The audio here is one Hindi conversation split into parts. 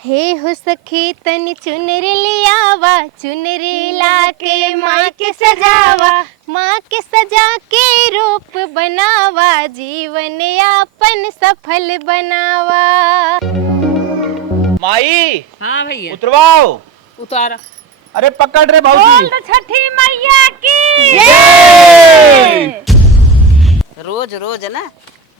हे हो सखी तनी चुनरी लियावा, चुनरी लाके माँ के सजावा, माँ के सजा के रूप बनावा, जीवन यापन सफल बनावा। माई हाँ भैया उतरवाओ। उतारा। अरे पकड़ रे भाऊजी। बोल छठी मैया की जय। रोज रोज ना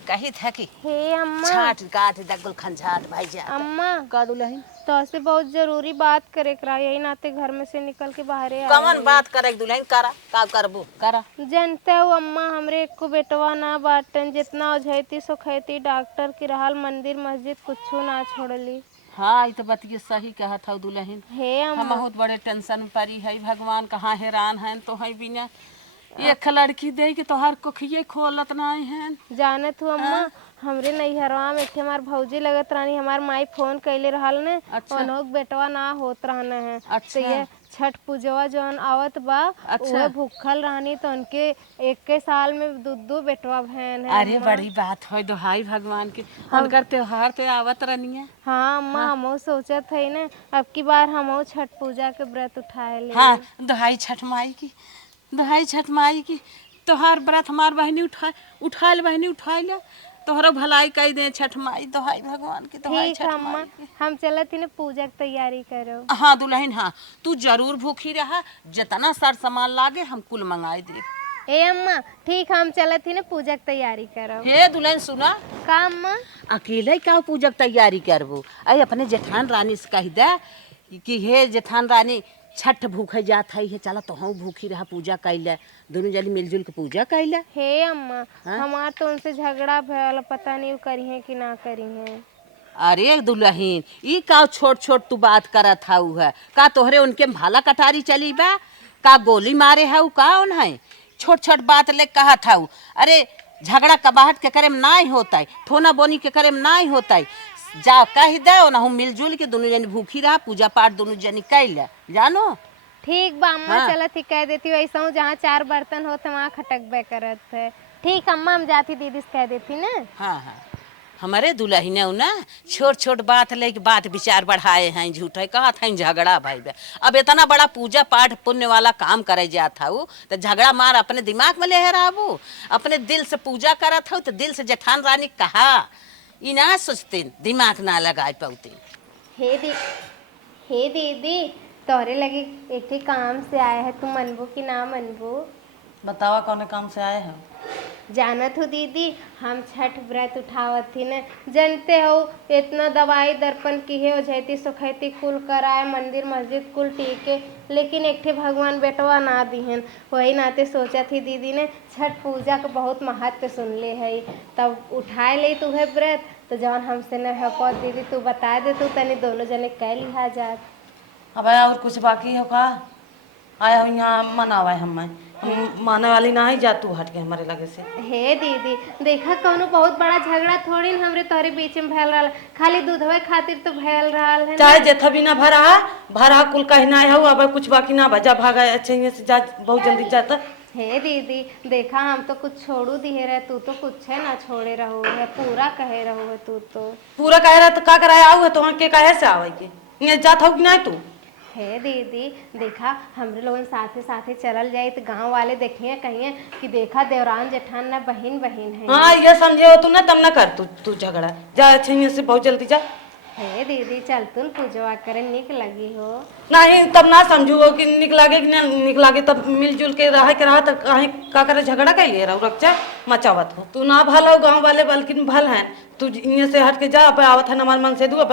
कही था कि हे अम्मा, छाट काट दगुल खंझाट भाई जा अम्मा का दुल्हन तो से बहुत जरूरी बात करे करा, यही नाते घर में से निकल के बाहर आए कमन बात करे दुल्हन करा का करबू करा। जनते हो अम्मा, हमरे एको बेटवा ना बाटन, जितना ओझैती सो खैती, डॉक्टर की रहल, मंदिर मस्जिद कुछू ना छोड़ली। हाँ ये तो बतिये सही कहा था दुल्हन। हे हम अम्मा, बहुत बड़े टेंशन में पड़ी है, भगवान कहाँ हैरान है तो है बिना एक लड़की दे के तोहार कोखिए खोलत नहीं है। जानत हो अम्मा, हमरे नैहरवा में एक हमार भौजी लगत रानी, हमार माई फोन कैले रहल ने, अच्छा। ओनोक बेटवा ना होत रहना है। अच्छा। तो ये छठ पूजवा जौन आवत बा, अच्छा। उहे भूखल रहनी, तो उनके एक के साल में दो बेटवा बहन है। अरे बड़ी बात है दोहाई भगवान के, उनकर त्योहार ते आवत रहनी है। हाँ अम्मा, हमहू सोचत है ना, अब की बार हमहू छठ पूजा के व्रत उठाए ले। हाँ दोहाई छठ माई की, दोहाई छठ माई की, तोहार व्रत हमार बहनी उठाए बहनी उठाए ले, तोहरा भलाई कह दे छठ माई, दोहाई भगवान की, दोहाई ठीक है छठ अम्मा, माई की। हम चलत ही ना पूजा की तैयारी करो। हाँ दुल्हन हाँ, तू जरूर भूखी रहा, जितना सर सामान लागे हम कुल मंगाए दे। ए अम्मा ठीक, हम चलत ही ना पूजा की तैयारी करो। हे दुल्हन सुना, का अम्मा? अकेले क्या पूजा की तैयारी करबू? अरे अपने जेठान रानी से कह दे कि हे जेठान रानी छठ भूखे जात है, चला तो हम भूखी रहा पूजा कैले, दोनों जनी मिलजुल के पूजा कैले। हे अम्मा, हमार तो उनसे झगड़ा भयल, पता नहीं वो करी है कि ना करी है। अरे दुल्हन ई का छोट छोट तू बात करत हाउ है का? तोहरे उनके भाला कटारी चली बा का? गोली मारे हाउ का? उन है छोट छोट बात ले कहा था। अरे झगड़ा कबाहट के करे में ना होता है, ठोना बोनी के करे में ना होता है। जा कह दे ना हम मिलजुल के दोनों जनी भूखी रहा, पूजा पाठ दोनों जनी कैले, जानो। ठीक बा अम्मा, हाँ। चलत ही कह देती हूँ, ऐसा हूँ जहाँ चार बर्तन होते वहाँ खटकबे करत है। ठीक अम्मा, हम जाती दीदी से कह देती ना। हाँ हाँ, हमारे दुल्हन ना छोट छोट बात लेके बात विचार बढ़ाए हैं, झूठ है कहा था झगड़ा भाई बे। अब इतना बड़ा पूजा पाठ पुण्य वाला काम करे जाता हूँ तो झगड़ा मार अपने दिमाग में ले रहबू, अपने दिल से पूजा करत हो तो दिल से जेठान रानी कहा ई ना सोचते, दिमाग ना लगाए पाते। हे दीदी, तोहरे लगे एक ही काम से आया है, तू मनबू कि ना मनबू? बतावा कौन काम से आए हैं? जानत हो दीदी, हम छठ व्रत उठावत थी न, जानते हो इतना दवाई दर्पण की है, ओझैती सुखैती कुल कराए, मंदिर मस्जिद कुल टीके, लेकिन एक ठे भगवान बेटवा ना दिहन। वही नाते सोचा थी दीदी ने छठ पूजा का बहुत महत्व सुन ले है, तब उठाए ले तू है व्रत, तो जवन हमसे न हो पात दीदी तू बता दे, तू तनी दोनों जने कह लिहा जात। अब और कुछ बाकी हो का? आया हो यहाँ मनावा है हम माने वाली ना है, जा तू हट के हमारे लगे से। हे दीदी देखा, कौनो बहुत बड़ा झगड़ा थोड़ी न हमरे तोहरे बीच में भयल रहा, खाली दूधवे खातिर तो भयल रहा है। चाहे जेथा भी ना भरा कुल कहना है, अब कुछ बाकी ना भजा भागा अच्छे से जा, बहुत जल्दी जाता। हे दीदी देखा, हम तो कुछ छोड़ू दिए रहे, तू तो कुछ है ना छोड़े रहो है, पूरा कहे रहो है तू तो। पूरा कह रहा तो का कराया आऊ है तो के कहे से आवे के ये जात हो कि नहीं तू? हे दीदी देखा, हमरे लोगन साथे साथे चलल जाए तो गांव वाले देखिए कहिए कि देखा देवरान जेठान ना बहन बहन है। हाँ ये समझे हो तू ना, तब ना कर तू झगड़ा, जा अच्छे से बहुत जल्दी जा। हे दीदी चल तू पूजवा करे, निक लगी हो। नहीं तब ना समझू कि निक लागे कि ना निक लागे, तब मिलजुल के रह के रहा, तब कहीं का करे झगड़ा कह लिए रहा रक्षा मचावत हो तू ना। भल हो गाँव वाले बल्कि भल हैं, तू यहाँ से हट के जा, अब आवत है हमारे मन से दू, अब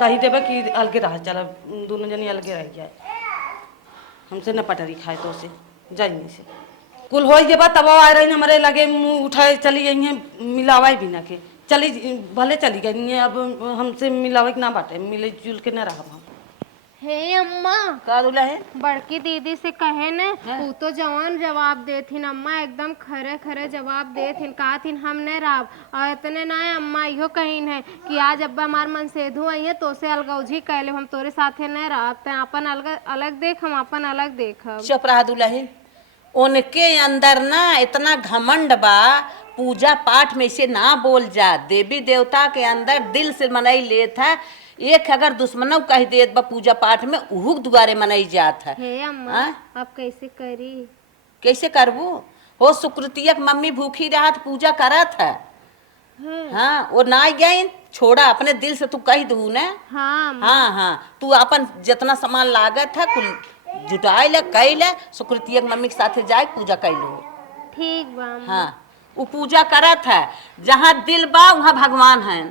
कही देवे कि अलगे रह, चल दोनों जनी अलगे रह जाए, हमसे न पटरी खाए तो से जाइए से कुल हो ये बात। तब आ रही हमारे लगे मुँह उठाए चली गई मिलावाई भी ना के चली, भले चली गई, अब हमसे मिलावे ना बाटे, मिले जुल के न रहा। हे अम्मा, का दुल्हन बड़की दीदी से कहे न, तू तो जवान जवाब देथिन अम्मा, एकदम खरे खरे जवाब देथिन, कहथिन हम न राब, और इतने ना अम्मा इहो कहीन है कि आज अब्बा हमार मन सेधु आई है तो से अलगौझी कहले, हम तोरे साथे न राब, ते अपन अलग अलग देख, हम अपन अलग देखब। चुप रहा दुल्हन, उनके अंदर ना इतना घमंड बा, पूजा पाठ में से ना बोल जा। देवी देवता के अंदर दिल से मनाई लेत है। एक अगर दुश्मनों कह देत बा पूजा पाठ में, उहुक दुआरे मनाई जात है। हे अम्मा हाँ? अब कैसे करी? कैसे करबू हो? सुकृतिया के मम्मी भूखी रहत पूजा करत है। हाँ, वो ना गई छोड़ा, अपने दिल से तू कह दू ना। हाँ अम्मा। हाँ, तू अपन जितना सामान लागत है कुल जुटाई ले, कई ले, सुकृतिया के मम्मी के साथे जाए पूजा कैलू। ठीक बा अम्मा। हाँ, वो पूजा करत है। जहाँ दिल बा वहाँ भगवान है,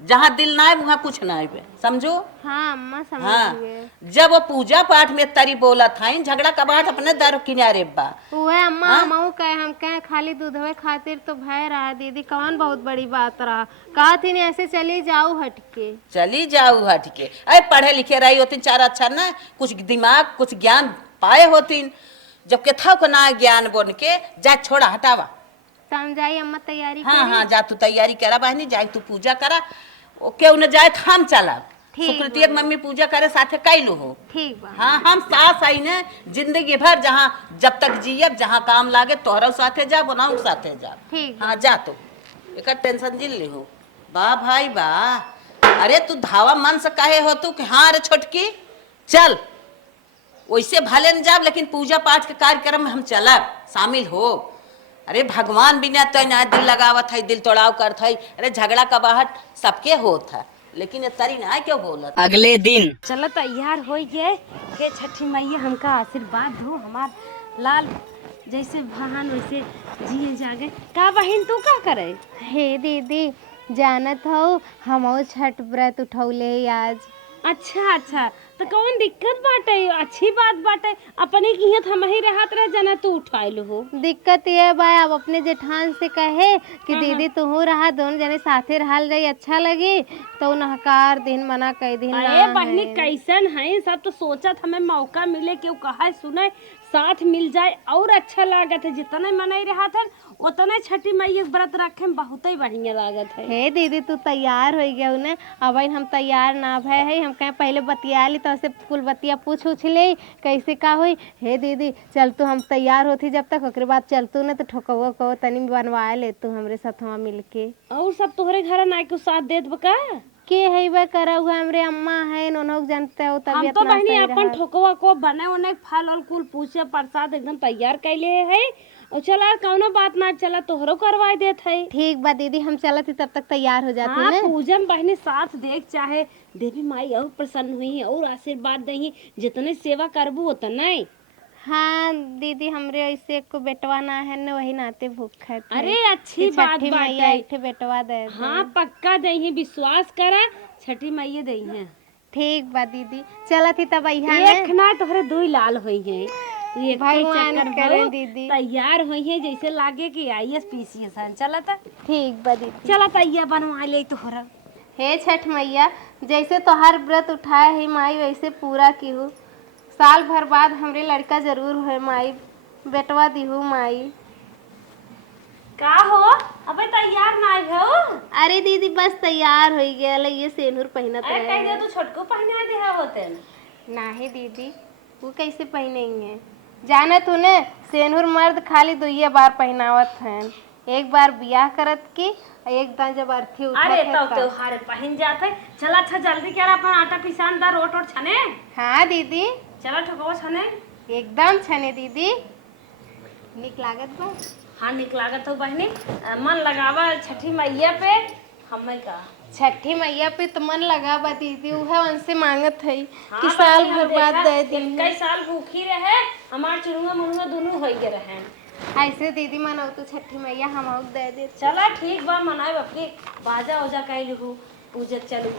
जहाँ दिल ना है वहाँ कुछ ना है, समझो। हाँ अम्मा समझ हाँ, गए। जब वो पूजा पाठ में तरी बोलत है, झगड़ा का बात अपने दर किनारे बा। वह अम्मा हम कहे हम कहे खाली दूधवे खातिर तो भय रहा दीदी, कौन बहुत बड़ी बात रहा। कहा थी ऐसे चली जाओ हटके। चली जाऊ हट के। अरे पढ़े लिखे रही होती चार अच्छा ना, कुछ दिमाग कुछ ज्ञान पाए होती। जब के था को ना ज्ञान बन के जा, छोड़ा हटावा। समझाई अम्मा तैयारी हाँ करी? हाँ, जा तू तैयारी करा बहनी, जा तू पूजा करा। ओ क्यों न जाए, हम चला। ठीक सुकृति मम्मी पूजा करे साथे कैलू हो। ठीक बा। हाँ, हम सास आई ने जिंदगी भर, जहाँ जब तक जियब, जहाँ काम लागे तोहरा साथे जा, बनाऊ साथे जा। ठीक बा। हाँ जा, तो एक टेंशन जिल ली हो। बा भाई बा, अरे तू धावा मन से कहे हो तू कि हाँ अरे छोटकी चल, वैसे भले न जाब लेकिन पूजा पाठ के कार्यक्रम में हम चलब, शामिल हो। अरे भगवान बिना तो ना दिल लगावत है, दिल तोड़ाव करत है। अरे झगड़ा कबाहट सबके होत है, लेकिन ये तरी ना क्यों बोलत। अगले दिन चलो तैयार हो गए के छठी मैया हमका आशीर्वाद दो, हमार लाल जैसे बहन वैसे जिए जागे। का बहन तू का करे? हे दीदी जानत हो हम छठ व्रत उठौले ही आज। अच्छा अच्छा, तो कौन दिक्कत बाटे? अच्छी बात बाटे, अपने की हियत हम ही रहत रह जना तू उठाइल हो। दिक्कत ये बा अब अपने जेठान से कहे कि दीदी तू रहा, दोनों जने साथे रहल जाई अच्छा लगी, तो नहकार दिन मना कई दिन अरे बहनी कैसन है, सब तो सोचत हमें मौका मिले कि कहा सुने साथ मिल जाए और अच्छा लागत है। जितना मनाई रहा था उतना छठी मैया व्रत रखे में बहुत ही बढ़िया लागत है। हे दीदी तू तैयार हो गया उन्हें, अब हम तैयार ना भय है, हम कहें पहले बतिया ली तो से कुल बतिया पूछ ले कैसे का हुई। हे दीदी चल तू, हम तैयार होती जब तक, ओकरे बाद चल तू ना तो ठोकवो को तनी बनवा ले तू हमरे साथ वहाँ मिल के। और सब तोहरे घर ना के साथ देत बका के है वह करा हुआ हमरे अम्मा है, नोनों जानते हो हम तबियत तो ना बहनी सही अपन रहा। ठोकवा को बने उन्हें फल और कुल पूछे प्रसाद एकदम तैयार कैले है। और चला कौनो बात ना, चला तोहरो करवाई देत है। ठीक बा दीदी, हम चलत ही तब तक तैयार हो जाती हाँ, ना। पूजन बहनी साथ देख, चाहे देवी माई और प्रसन्न हुई और आशीर्वाद दही, जितने सेवा करबू उतना ही। हाँ दीदी हमरे ऐसे को बेटवा ना है न, वही नाते भूख है। अरे अच्छी बात मैया एक बात ठे बेटवा दे। हाँ पक्का दही, विश्वास करा छठी मैया दही है। ठीक बा दीदी, चलत ही तब अइहा एक ने। ना तोहरे दो ही लाल हुई है, तू एक भगवान चक्कर करे हो, दीदी। तैयार हुई है जैसे लागे कि आईएस पीसीएस है। चला था, ठीक बा दीदी। चला तैयार बनवा ले तोहरा। हे छठ मैया, जैसे तोहार व्रत उठाए है माई वैसे पूरा की हो। साल भर बाद हमरे लड़का जरूर है माई, बेटवा दिहू माई। का हो अबे तैयार ना हो? अरे दीदी बस तैयार हो गया, ये सेनुर पहनत अरे कह रहे। दे तू छोटको पहना दे होते। नाही दीदी, वो कैसे पहनेंगे? जाने तूने सेनुर मर्द खाली 2 बार पहनावत हैं, एक बार बियाह करत की, एक बार जब अर्थी उठत अरे है तब तब। त्योहार पहन जाते। चला अच्छा जल्दी कर, अपन आटा पिसान दा, रोट और छने। हाँ दीदी चला ठोकवा छने। एकदम छने दीदी, निक लागत बा। हाँ निक लागत हो बहनी, मन लगावा छठी मैया पे। हमें का छठी मैया पे तो मन लगा बा दीदी, उहे उनसे मांगत है हाँ कि साल बहनी, भर हम बाद देखा, दे दी। कई साल भूखी रहे, हमार चुरुआ मुरुआ दोनों हो गए रहे। ऐसे दीदी मनाओ तो छठी मैया हम दे दे। चला ठीक बा, मनाए अपनी बाजा ओजा कैल हो, पूजा चलू।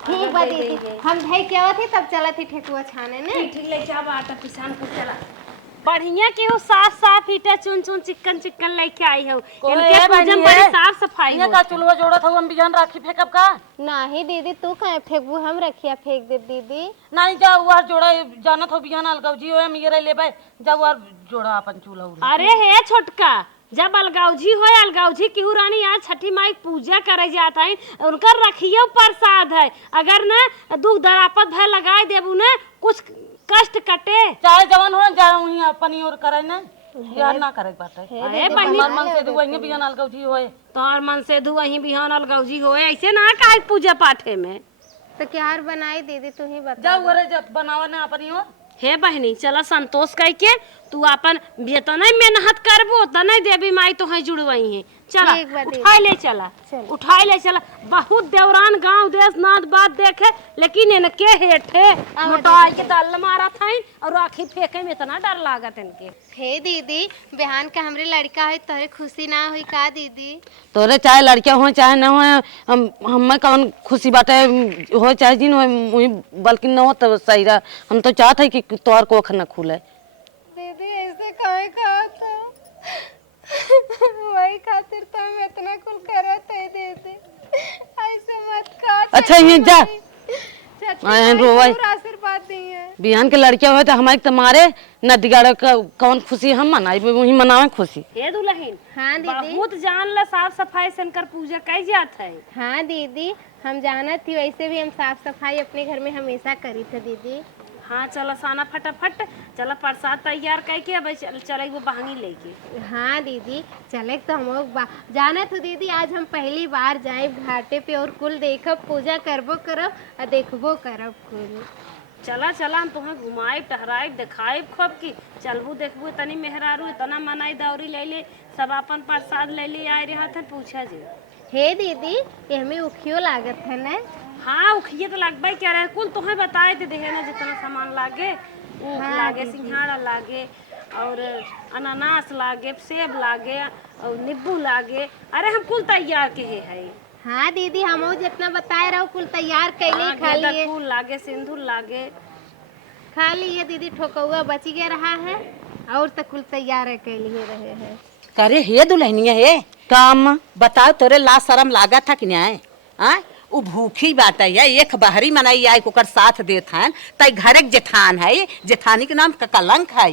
ठीक बा दीदी, हम भाई क्या थी तब चला थी ठेकुआ छाने ने। ठीक ठीक ले जा आटा पिसान को। चला बढ़िया के हो, साफ साफ ईटा चुन चुन चिकन चिकन लेके आई हो। इनके पूजन बड़ी साफ सफाई हो। का चुलवा जोड़त हो, हम बिहान राखी फेंकब का? नाही दीदी तू कहे फेंकबू, हम रखिया फेंक दे दीदी। नहीं जा वार जोड़ा जानत हो बिहान अलगौजी हो मेरे लेबे, जा वार जोड़ा अपन चूल्हा। अरे हे छोटका, जब अलगावजी हो अलगावजी की रानी आज छठी माई पूजा करे जाता है, उनकर रखियो प्रसाद है। अगर ना दुख दरापत भय लगाए देबू ना, कुछ कष्ट कटे। चाहे जवन हो जाए वहीं अपनी ओर करे ना। यार ना करे बाटे अरे बहनी हमार मन से दुआइए बिहान अलगौजी होए तोहर मन से धु वहीं बिहान अलगौजी होए ऐसे ना काहे पूजा पाठे में। तो क्या हार बनाई दीदी, तू ही बता। जाओ घरे जब बनावा ना अपनी हो हे बहनी चला संतोष कह के तू अपन बेतना मेहनत करबो तना देवी माई तो है जुड़वाई है। चला ठीक बा दीदी। उठाई ले चला, उठाई ले चला। बहुत देवरान गांव देश नाथ बात देखे लेकिन इनके हेठे मोटाई के दल मारा था और आखी फेंके में इतना डर लागत इनके। हे दीदी, बिहान का हमरे लड़का है तोहे खुशी ना हुई का दीदी? तोरे चाहे लड़कियां हो चाहे न हो हमें कौन खुशी बाटे हो चाहे जिन हो वही बल्कि न हो तो सही रहा। हम तो चाहते कि तोर को न खुले। दीदी ऐसे काहे कहा था? वही खातिर तो हम इतना कुल करत है दीदी, ऐसे मत कहा। अच्छा ये जा आयन रोवाई आशीर्वाद दिए। बिहान के लड़कियां हो तो हमारे तुम्हारे न दिगाड़े का कौन खुशी हम मनाई वही मनावे खुशी। हे दुल्हन हाँ दीदी। बहुत जान ला साफ सफाई से इनकर पूजा कई जात है। हाँ दीदी, हम जानत थी, वैसे भी हम साफ सफाई अपने घर में हमेशा करी थे दीदी। हाँ चला साना फटाफट चला प्रसाद तैयार करके अब चले वो बहंगी लेके। हाँ दीदी चले तो हम लोग जाना तो दीदी, आज हम पहली बार जाए घाटे पे और कुल देखब, पूजा करबो करब और देखबो करब कुल। चला चला हम तुम्हें घुमाए टहराए दिखाए खूब की चलबू देखबू तनी मेहरारू इतना मनाई दौरी ले ले सब अपन प्रसाद ले ले आए रहा था पूछा जी। हे दीदी, एहमे उखियो लागत है ना? हाँ उखिए तो लगभग क्या रहे कुल तुम्हें बताए थे देखे ना जितना सामान लागे ऊख लागे सिंघाड़ा लागे और अनानास लागे सेब लागे और नींबू लागे। अरे हम कुल तैयार के है। हाँ दीदी, हम जितना बताए रहो कुल तैयार कैले खा लिए। फूल लागे सिंदूर लागे खा लिए दीदी, ठोकौआ बच गया रहा है और तो कुल तैयार के लिए रहे हैं। करे हे दुल्हनिया हे काम बताओ तोरे ला शरम लागा था कि नहीं? आय उ भूखी बात है एक बाहरी मनाई आई कोकर साथ देत हन तई घरे जेठान है जेठानी के नाम कलंक है।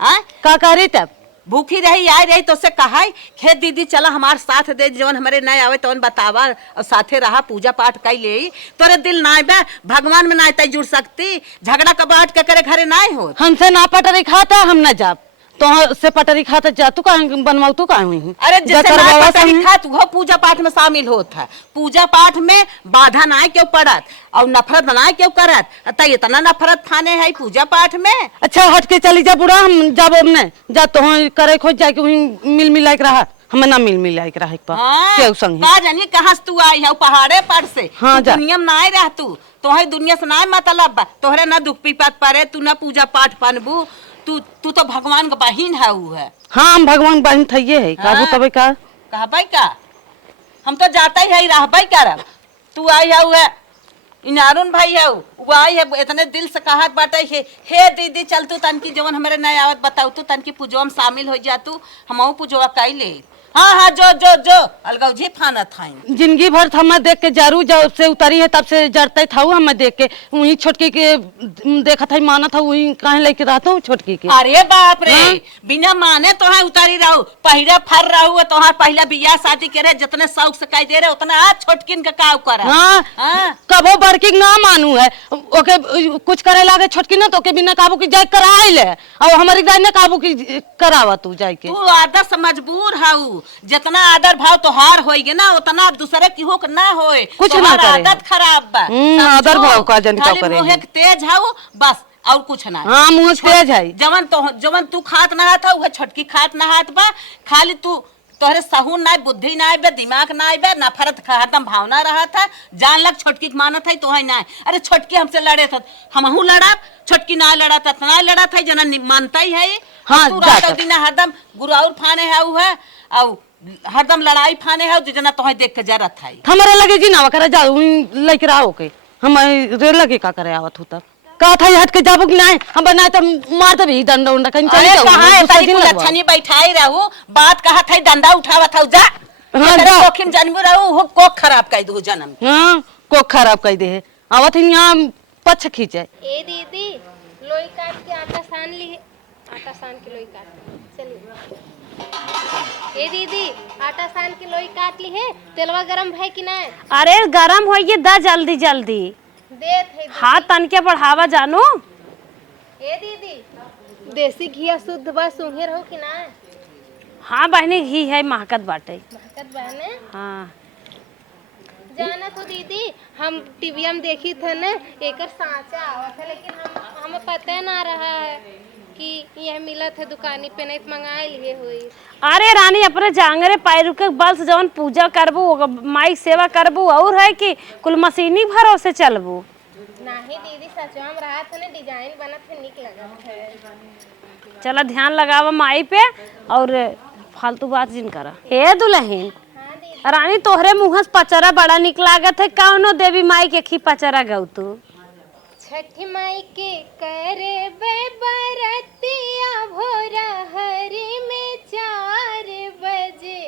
आय का करे तब भूखी रही आई रही तो से कहा खे दीदी चला हमार साथ दे जवन हमारे नहीं आवे तो बतावा और साथे रहा पूजा पाठ कर ले तोरे दिल ना बे भगवान में ना तय जुड़ सकती झगड़ा कबाट के करे घरे ना हो। हमसे ना पटरी खाता हम न जाब तो से पटरी खाता जा तू का बनवाऊ तू का हुई। अरे जैसे ना पटरी खा तू हो पूजा पाठ में शामिल होता है पूजा पाठ में बाधा ना क्यों पड़त और नफरत ना क्यों करत त इतना नफरत थाने है पूजा पाठ में। अच्छा हट के चली जा बुढ़ा हम जाब ने जा तो करे खोज जाके वही मिल मिला के रहा हमें ना मिल मिला के रहा केहू संग का जानी कहां से तू आई है पहाड़े पर से। हाँ जा दुनिया में ना रह तू तोहे दुनिया से ना मतलब बा तोहरे ना दुख पीपत पड़े तू ना पूजा पाठ पनबू तू तो भगवान का बहिन है उ है। हाँ हम भगवान बहन थइए है काबू तबे का कहबै का हम तो जाता ही है रहबै करब तू आई है इनारुन भाई है वो आई है इतने दिल से कहत बाटे हे दीदी चल तू तन की जवन हमारे नए आवत बताऊ तू तन की पूजवा में शामिल हो जा तू हमहू पूजवा कई ले। हाँ हाँ जो जो जो अलगौजी फाना था जिंदगी भर हम देख के जरूर जब से उतरी है तब से जरते था हम देख के वही छोटकी के देखा था माना था वही कहे लेके रहता हूँ छोटकी के। अरे बाप रे बिना माने तो है उतारी रहू पहिरा फर रहू तो पहला बियाह शादी करे जितने शौक से कह दे रहे उतना आज छोटकिन का काव कर। हाँ कबो बड़की ना मानू है ओके कुछ करे लागे छोटकी ना तो के बिना काबू की जाए करा ले और हमारी जाए ना काबू की करावा तू जाए के। तू आदत से मजबूर है जितना आदर भाव तोहार होएगे ना उतना दूसरे की हो ना होए कुछ ना करे आदत खराब बा आदर भाव का जन का करे मुंह तेज हाउ बस और कुछ ना। हाँ मुंह तेज है जवन तू खात ना था वह छोटकी खात ना हाथ बा खाली तू तोहरे सहून ना बुद्धि ना बे दिमाग ना बे नफरत हरदम भावना रहा था जान लग छोटकी के मानत है तो है ना। अरे छोटकी हमसे लड़े था हमहू लड़ा छोटकी ना लड़ा था ना लड़ा था जना मानता ही है। हाँ दिन हरदम गुराउर फाने है उ है और हरदम लड़ाई फाने है जना तोहे देख के जरत है हमारे लगे जी ना करे जा लेके आओ के हम रे लगे का करे आवत हो तब का था हट के जाबो कि नहीं हम बनाए त मार दबी डंडा उंडा कहीं चले जाओ। कहां है तारी कुल अच्छा नहीं बैठाई रहू बात कहा था डंडा उठावत हो जा। हां जा कोखिन जन्म रहू हो कोख खराब कर दू जन्म। हां कोख खराब कर दे आवत यहां पछ खींचे। ए दीदी लोई काट के आटा सान ली आटा सान के लोई काट चलिए। ए दीदी आटा सान के लोई काट ली है तेलवा गरम है कि नहीं? अरे गरम होइए दा जल्दी जल्दी देत है हाथ तन के बढ़ावा जानो। ए दीदी देसी घी शुद्ध बा सूंघे रहो कि ना? हाँ बहनी घी है महकत बाटे। महकत बहने हाँ जाना तो दीदी हम टीवी में देखी थे न एकर सांचा आवत है, लेकिन हमें पता ना रहा है कि यह मिला था दुकानी पे, नहीं तो मंगा लिए हुई। अरे रानी अपने जांगरे पैर के बल से जवन पूजा करबू माई सेवा करबू और है कि कुल मशीनी भरोसे चलबू। नहीं दीदी सचवा में रहा था ना, डिजाइन बना था, निक लगा था। चला ध्यान लगावा माई पे और फालतू बात जिन करा। हे दुल्हन हाँ दीदी रानी तोहरे मुँह से पचरा बड़ा निक लागत है, कौनो देवी माई के खी पचरा गौ तू। छठी माई के करे बरतिया भोरा हरी में 4 बजे।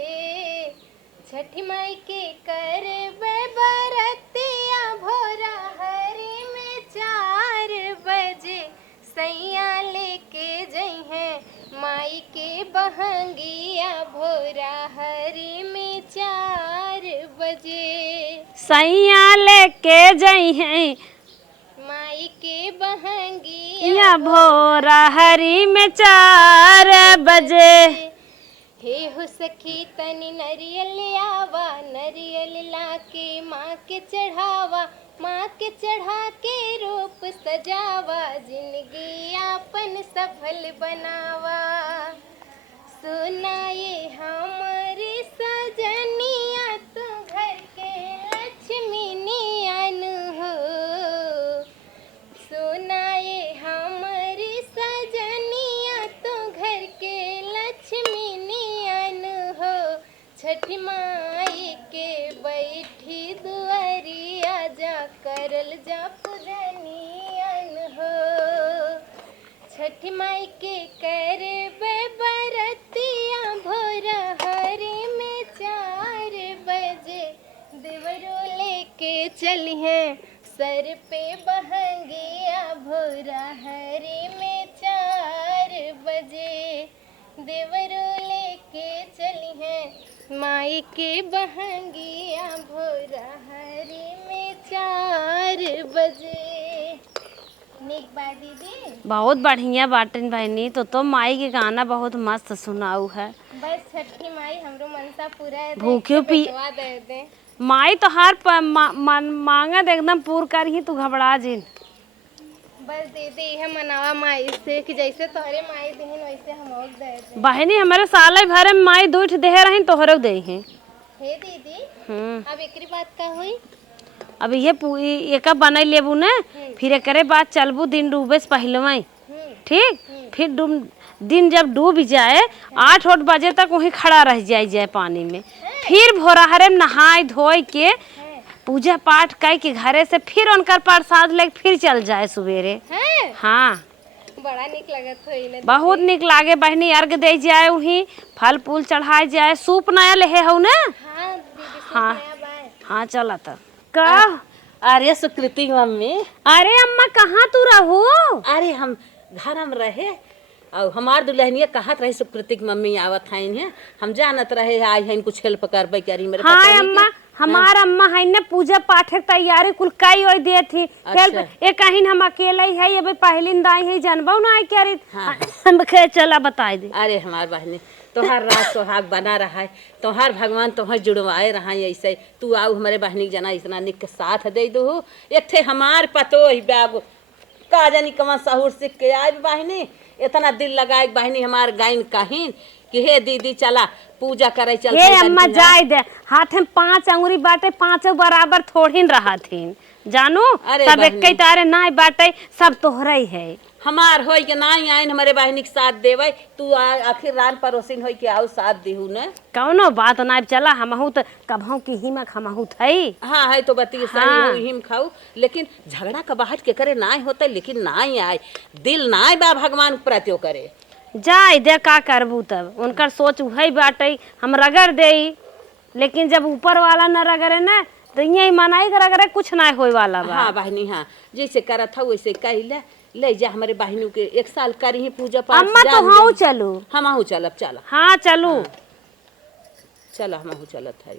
छठी माई के करे बरतिया भोरा हरी में 4 बजे। सैया लेके जइहे माई के बहंगिया भोरा हरी में 4 बजे। सैया लेके जइहे माई के बहंगिया या भोरा हरी में 4 बजे। हे हो सखी तनी नरियल आवा, नरियल लाके माँ के चढ़ावा, माँ के चढ़ा के रूप सजावा, जिंदगी आपन सफल बनावा। सुनाए हमारे सजनिया तू घर के लक्ष्मी नियन हो। सुनाए हमारी सजनिया तो घर के लक्ष्मी नियन हो। छठी माई के बैठी दुआरिया जा करल जा पूजनियन हो। छठी माई के करे बरतिया भोरा हरी में 4 बजे। देवरो लेके चलिए सर पे बहंगिया भोरा हरी में 4 बजे। देवरो लेके चली है माई के बहंगिया भोरा हरी में 4 बजे। निक बा दीदी बहुत बढ़िया बाटन बहनी। तो माई के गाना बहुत मस्त सुनाऊ है। बस छठी माई हमरो मनसा पूरा भूखे पी दे दे। माई तो हर मांगत एकदम पूर कर ही तू घबरा जिन। बस दीदी यह मनावा माई से कि जैसे तोहरे माई देहन वैसे हम और दे दे। बहनी हमारे साले भरे में माई दूठ दे रही तोहरे दे हैं। हे दीदी अब एकरी बात का हुई? अब ये एक बनाई लेबू न, फिर एकरे बाद चलबू दिन डूबे से पहले। ठीक फिर दिन जब डूब जाए 8-8 बजे तक वहीं खड़ा रह जाए पानी में। फिर भोरहरे में नहाए धोए के पूजा पाठ कर के घरे से फिर उनकर प्रसाद लेके फिर चल जाए सवेरे। हाँ बड़ा निक लगत होई न। बहुत निक लागे बहनी। अर्घ दे जाए वहीं फल फूल चढ़ाए जाए। सूप नया ले हो न। हाँ दीदी हाँ नया बाय। हाँ चला था का। अरे सुकृति मम्मी, अरे अम्मा कहाँ तू रहू? अरे हम घर में रहे और हमार दुल्हनिया कहत रहे सुकृति की मम्मी आवत है, हम जानत रहे आई है कुछ हेल्प करबे करी मेरे। हाँ अम्मा हमार अम्मा है ने पूजा पाठ के तैयारी कुल कई होई दे थी। हेल्प एक कहीं हम अकेले ही है, ये पहली दाई है जानबो ना आई क्या हम खे चला बताई दे। अरे हमार बहनी तोहार राज सोहाग बना रहा है, तोहार भगवान तोहर जुड़वाए रहा है। ऐसे तू आओ हमारे बहनी जना इतना निक के साथ दे दो। एक थे हमार पतो ही बाबू का जानी कमा सहूर सीख के आए बहनी, इतना दिल लगाए बहनी हमार गायन कहीं कि हे दीदी चला पूजा करे चल। हे अम्मा जाए दे, हाथ में 5 अंगुरी बाटे 5 बराबर थोड़ी रहा थी जानू। सब एक तारे ना बाटे, सब तोहरा ही है। हमार होई के नाई आइन हमारे बहनी के साथ देवे, तू आखिर रान परोसिन होई के आओ साथ देहू न। कौनो बात ना चला हमहू तो कभों की हिमक हमहू थई। हाँ है तो बती सही हो हिम खाऊ, लेकिन झगड़ा का बाहर के करे नाई होता, लेकिन नाई आए दिल नाई बा भगवान प्रत्यो करे। जाए दे का करबू तब उनकर सोच वही बाटे हम रगड़ दे, लेकिन जब ऊपर वाला न रगड़े न तो यही मनाई कर रगड़े कुछ ना होए वाला बा। हाँ बहनी हाँ जैसे करा था वैसे कही ले जा हमारे बहनों के 1 साल करी पूजा पाठ। अम्मा तो हाँ चलू हम आहू चलब चला। हाँ चलू चला हम आहू चलत है।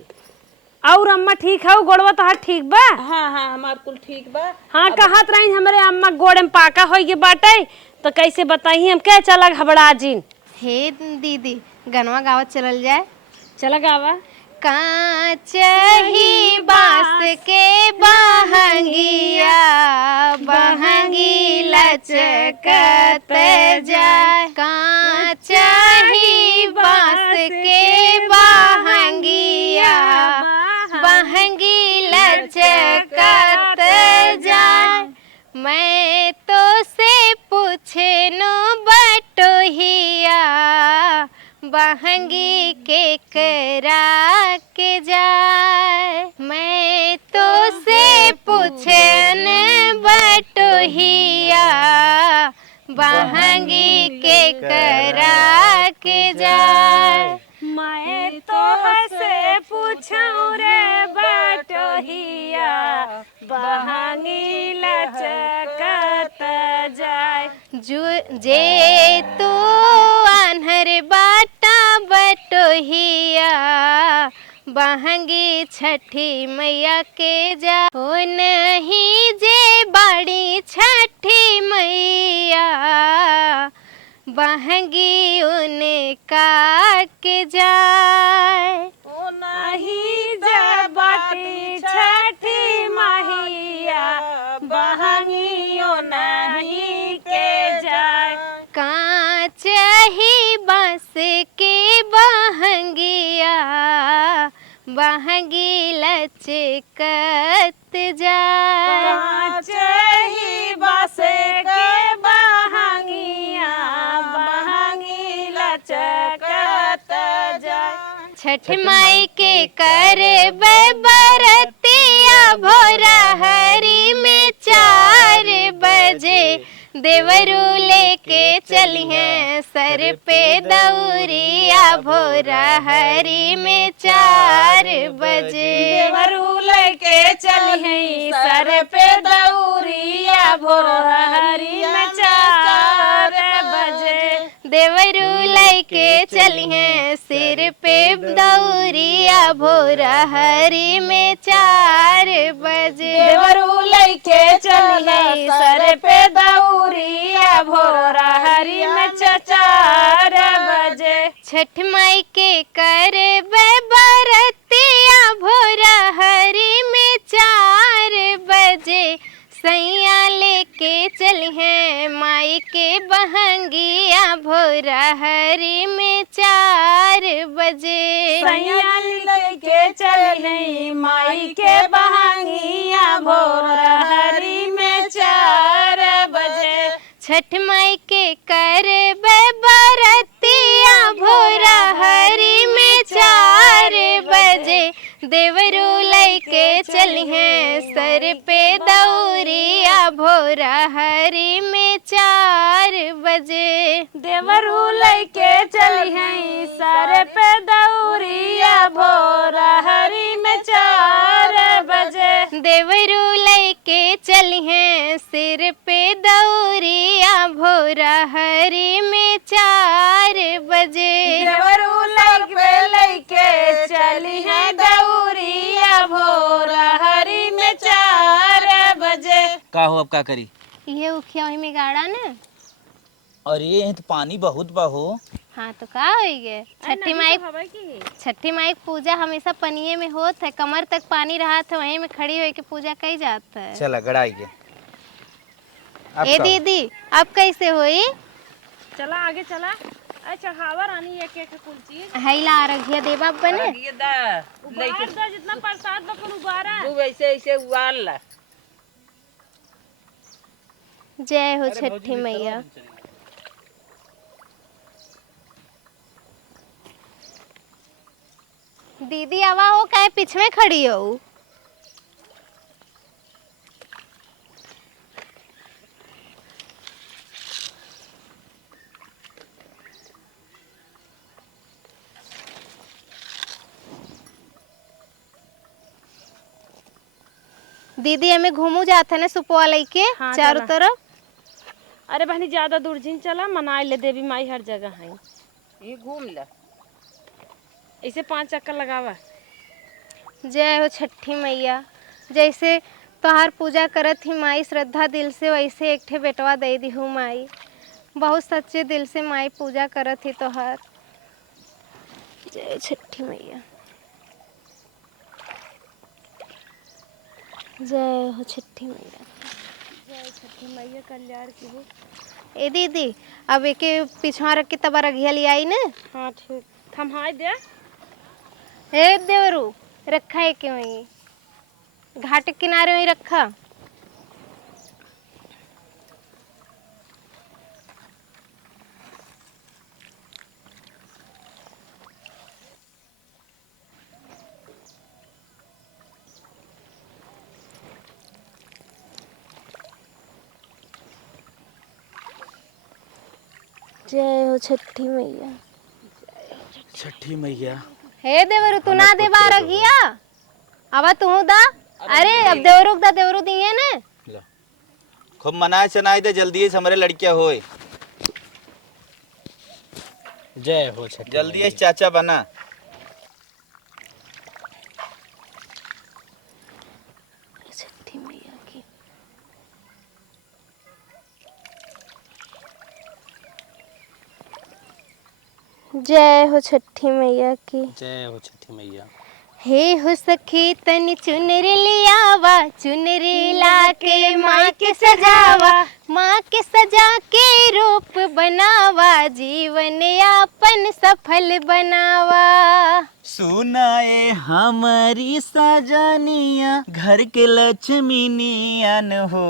और अम्मा ठीक है गोड़वा तो हाथ ठीक बा? हाँ हाँ हमार कुल ठीक बा। हाँ कहत रही हमारे अम्मा गोड़ में पाका हो गए बाटे तो कैसे बताई हम क्या चला घबरा जिन। हे दीदी गनवा गावत चलल जाए। चला गावा। कांच ही बांस के बहंगिया बहंगी लचकत जाए। कांच ही बांस के बहंगिया बहंगी लचकत जाए। मैं तो से पूछे नो बटोहिया बहंगी के करा के जाए। मैं तो से पूछन बटोहिया बहंगी के करा के जाए। मैं तो हसे पूछूं रे बटोहिया बहंगी लचकत जाए। जो जे तू अनहर बाटा बटोहिया बहंगी छठी मैया के जा। हो नहीं जे बाड़ी छठी मैया बहंगी उनका के जाए। ओ नहीं जा बाटी छठी मैया बहंगियो नहीं के जाए। कांच ही बांस के बहंगिया बहंगी लचकत जाए। कांच ही बांस के बहंगिया बहंगी लचकत जाए। छठ माई के कर बरतिया भोरा हरी में 4 बजे देवरू लेके चली हैं सर पे दौरिया भोरा हरी में 4 बजे। देवरू लेके चली हैं सर पे दौरिया भोरा हरी में 4 बजे। देवरू लेके चली हैं सिर पे दौरिया भोरा हरी में 4 बजे। देवरू लेके चली हैं सर पे दौरिया भोरा हरी में 4 बजे। छठ माई के कर बरतिया भोरा हरी में 4 बजे। सैया लेके चली हैं माई के बहंगिया भोरा हरी में 4 बजे। सैया लेके चली हैं माई के बहंगिया भोरा हरी में 4 बजे। छठ माई के कर बरतिया भोरा हरी में 4 बजे। देवरू लेके चली हैं सर पे दौरिया भोरा हरी में 4 बजे। देवरू लेके चली हैं सर पे दौरिया भोरा हरी में 4 बजे। देवरू लेके चली हैं सिर पे दौरिया भोरा हरी में 4 बजे। देवरू लेके चली हैं दौरिया भोरा हरी में 4 बजे। का हो अब का करी? ये उखिया वही में गाड़ा ना। अरे यहीं तो पानी बहुत बहो। हाँ तो का होई गे। छठी माई की पूजा हमेशा पनिये में होत है। कमर तक पानी रहा था वहीं में खड़ी होके पूजा कई जाता है। चला गड़ाई गे। ए दीदी अब कैसे होई? चला आगे चला। अरे चढ़ावा रानी एक एक कुल चीज हैला रघिया देवा बने उबार दो जितना प्रसाद बकन उबारा। तू वैसे ऐसे उबाल ला। जय हो छठी मैया। दीदी आवा हो काहे पीछे में खड़ी हो? दीदी हमें घूमू जाते ना सुपवा लेके हाँ, चारों चला। तरफ। अरे बहनी ज्यादा दूर जिन चला मनाए ले देवी माई हर जगह है। ये घूम ला। ऐसे 5 चक्कर लगावा। जय हो छठी मैया। जैसे तोहार पूजा करत ही माई श्रद्धा दिल से वैसे एक ठे बेटवा दे दी हूँ माई। बहुत सच्चे दिल से माई पूजा करत ही तोहर। जय छठी मैया, जय हो छठी मैया। जय छठी मैया कल्याण की हो। ए दीदी, अब एके पिछवा रख के तब रघिया ले आई ना। हाँ ठीक, थमाई दे। हे देवरू, रखा है क्यों वहीं घाट के किनारे वहीं रखा। जय हो छठी मैया। छठी मैया। हे देवरू, तू ना दे बार रघिया, अब तू दा। अरे अब देवरू दा, देवरू दिए ना। लो, खूब मनाए चनाए दे, जल्दी से हमारे लड़किया होए। जय हो छठी जल्दी से चाचा बना। छठी मैया की। जय हो छठी मैया की। जय हो छठी मैया। हे हो सखी तनी चुनरी लियावा, चुनरी ला के माँ के सजावा, माँ के सजा के रूप बनावा, जीवन यापन सफल बनावा। सुनाए हमारी सजनिया, घर के लक्ष्मी नियन हो,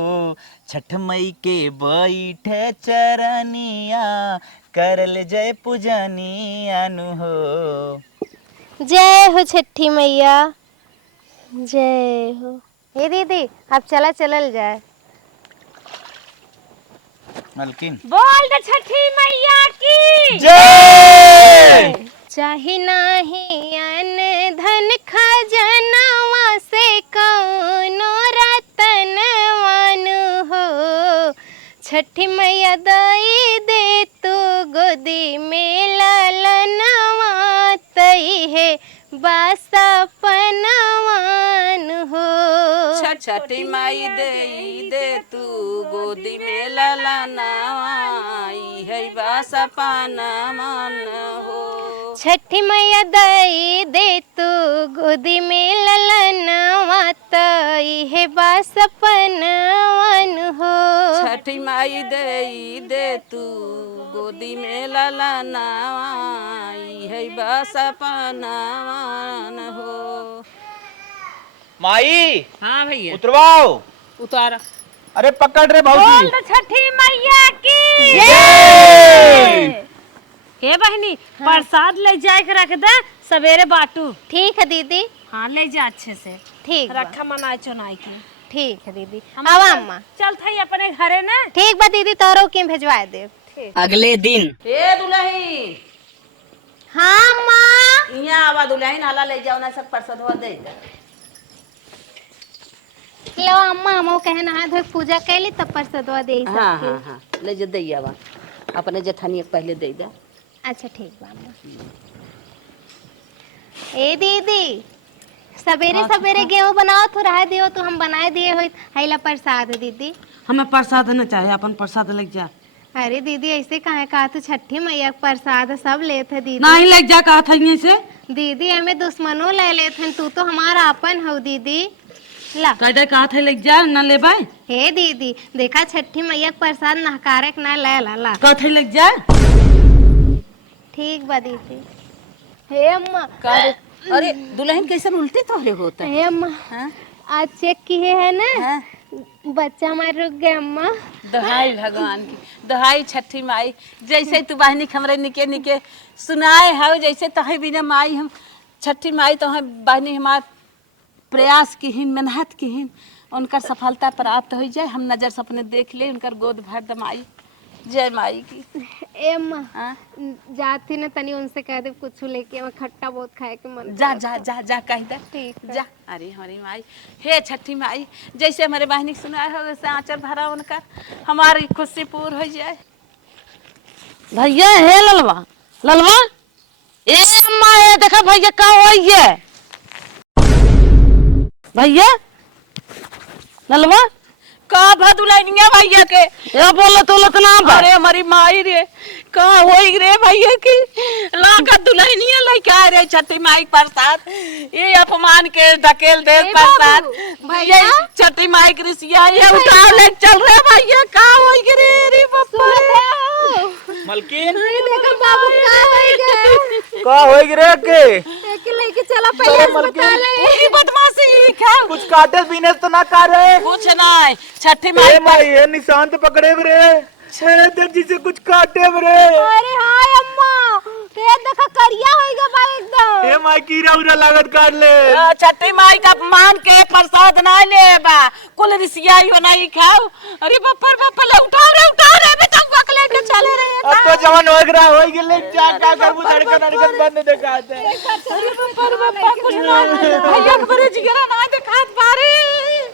छठ मई के बैठे चरनिया, करल जय पूजनियन हो। जय हो छठी मैया, जय हो। हे दीदी, अब चला चलल जाए। मलकिन बोल दे छठी मैया की। जय। चाहे नाही अन धन खजनवा से कौनो रतनवान हो, छठी मैया दई दे तू गोदी में ललनवा, तई है बासा पनवान हो। छठी माई दे तू गोदी में ललना, है बासा पाना मन हो। छठी मैया दई दे तू गोदी में ललनवा, तई है बासपनवन हो। छठी माई दे तू गोदी में ललना, है बासा पाना मन हो। माई हाँ भैया, उतरवाओ। उतारा। अरे पकड़ रे बोल भाऊजी। दे छठी मैया की। जय। हे बहनी, प्रसाद ले जाए के रख दे, सवेरे बाटू। ठीक है दीदी, हाँ ले जा अच्छे से, ठीक बा। रखा मनाए चुनाई की। ठीक है दीदी, आवा अम्मा। चल थई अपने घरे ना। ठीक बा दीदी, तोरो के भेजवा दे। अगले दिन हे दुल्हन, हाँ माँ। यहाँ आवा दुल्हन, आला ले जाओ ना, सब प्रसाद हो दे। लो अम्मा, हम कहे नहा धोए पूजा कैली तब प्रसादवा दे हाँ हाँ हाँ, ले जा दैया बा, अपने जेठानी के पहले दे दे। अच्छा ठीक बा अम्मा। ए दीदी, सवेरे सवेरे गेहूं बनाओ तो रह दियो, तो हम बनाए दिए हो। हैला प्रसाद दीदी। हमें प्रसाद न चाहे, अपन प्रसाद लग जा। अरे दीदी ऐसे काहे कहा, तू छठी मैया का प्रसाद सब लेते दीदी। नहीं लग जा, कहा था यहीं से। दीदी हमें दुश्मनों ले लेते, तू तो हमारा अपन हो दीदी। ला कहते कहा था लग जा, न ले बाय। हे दीदी, देखा छठी मैया का प्रसाद नहकारे के ना ले ला। कहा था लग जा। ठीक बा दीदी। हे अम्मा, अरे दुल्हन कैसे उल्टी तोहरे होता है? हे अम्मा, हाँ? आज चेक किए है ना, हाँ? बच्चा हमारा रुक गया अम्मा। दोहाई भगवान की, दोहाई छठी माई, जैसे तू बहनी हमरे निके निके सुनाए हो, जैसे तहे बिना माई हम छठी माई तो बहनी हमार प्रयास किहिन, मेहनत किहिन, उनकर सफलता प्राप्त हो जाए, हम नजर सपने देख ले, उनकर गोद भर द माई। जय माई की। ए अम्मा, हाँ? जाती ना तनी उनसे कह दे कुछ लेके, मैं खट्टा बहुत खाए के मन। जा जा जा जा कह दे। ठीक है। जा। अरे हमारी माई, हे छठी माई, जैसे हमारे बहनी सुनाए हो वैसे आंचल भरा उनका, हमारी खुशी पूर्ण हो जाए। भैया हे ललवा, ललवा ए अम्मा, ये देखा भैया का होई है। भैया ललवा, का भदुलैनिया भैया के ये बोलो तो लतना अरे हमारी माई रे का होई रे भैया की लाका दुल्हनिया लइका रे छठी माई प्रसाद ये अपमान के ढकेल दे प्रसाद ये छठी माई कृष्या ये उठा ले चल रे भैया का होई रे रे बाबा मलकिन देखो बाबू का होई गे का होई रे के एक लेके चला पहले अस्पताल ये बदमाशी क्या कुछ काटे पीने तो ना कर रे कुछ नहीं छठी ए माई माई ये निशान तो पकड़े रे छे दर्जी से कुछ काटे रे अरे हाय अम्मा ये देखा करिया होई गे बा एकदम ए माई कीड़ा उड़ा लागत काट ले छठी माई का अपमान के प्रसाद ना ले बा कुल रिसियाई बनाई खाओ अरे बप्पर ले उठा रे बेटा को लेके चले रे अब तो जवान हो गया होई गेले क्या करबू धड़कन बंद दिखाते अरे बप्पर कुछ ना भैया के बरे जिगरा ना दिखात पारे